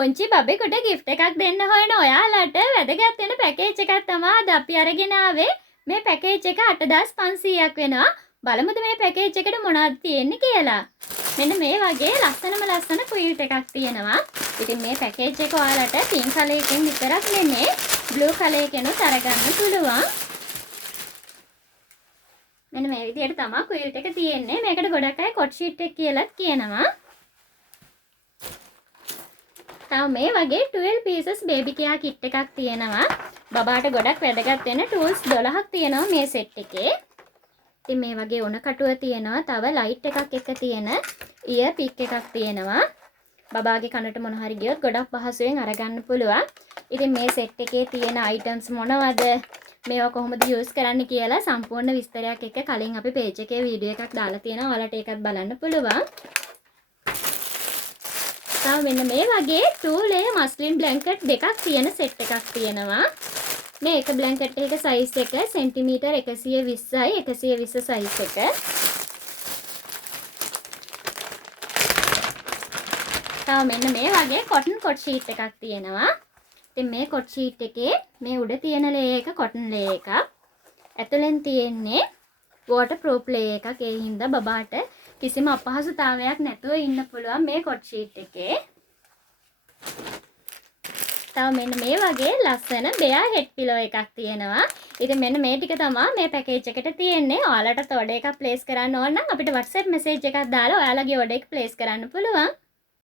පුංචි බබෙකුට gift එකක් දෙන්න හොයන ඔයාලට වැදගත් වෙන පැකේජ් එකක් තමයි අද අපි අරගෙන ආවේ. මේ පැකේජ් එක 8500ක් වෙනවා. බලමුද මේ පැකේජ් එකට මොනවද තියෙන්නේ කියලා. මෙන්න මේ වගේ ලස්සන ක්විල්ට් එකක් තියෙනවා. ඉතින් මේ පැකේජ් එක ඔයාලට පින්ක් කලර් එකෙන් විතරක් නෙමෙයි බ්ලූ කලර් එකෙනුත් අරගන්න පුළුවන්. මෙන්න මේ විදිහට තමයි ක්විල්ට් එක තියෙන්නේ. මේකට ගොඩක් අය කොට් ෂීට් එක කියලාත් කියනවා. තව මේ වගේ 12 pieces baby care kit එකක් තියෙනවා. බබාට ගොඩක් වැදගත් වෙන tools 12ක් තියෙනවා මේ set එකේ. ඉතින් මේ වගේ උණ කටුව තියෙනවා. තව light එකක් එක තියෙන ear pick එකක් තියෙනවා. බබාගේ කනට මොන හරි ගියොත් ගොඩක් පහසුවෙන් අරගන්න පුළුවන්. ඉතින් මේ set එකේ තියෙන items මොනවද? මේවා කොහොමද use කරන්න කියලා සම්පූර්ණ විස්තරයක් එක්ක කලින් අපි page එකේ වීඩියෝ එකක් දාලා තියෙනවා. ඔයාලට ඒකත් බලන්න පුළුවන්. තව මෙන්න මේ වගේ 2 layer muslin blanket දෙකක් තියෙන set එකක් තියෙනවා. මේ එක blanket එක size එක සෙන්ටිමීටර් 120යි 120 size එක. තව මෙන්න මේ වගේ cotton cot sheet එකක් තියෙනවා. ඉතින් මේ cot sheet එකේ මේ උඩ තියෙන layer එක cotton layer එකක්. ඇතුලෙන් තියෙන්නේ waterproof layer එකක්. ඒ හින්දා බබාට කිසිම අපහසුතාවයක් නැතුව ඉන්න පුළුවන් මේ cot sheet එකේ. තව මෙන්න මේ වගේ ලස්සන bear head pillow එකක් තියෙනවා. ඉතින් මෙන්න මේ ටික තමයි මේ පැකේජ් එකට තියෙන්නේ. ඔයාලට order එකක් place කරන්න ඕන නම් අපිට WhatsApp message එකක් දාලා ඔයාලගේ order එක place කරන්න පුළුවන්.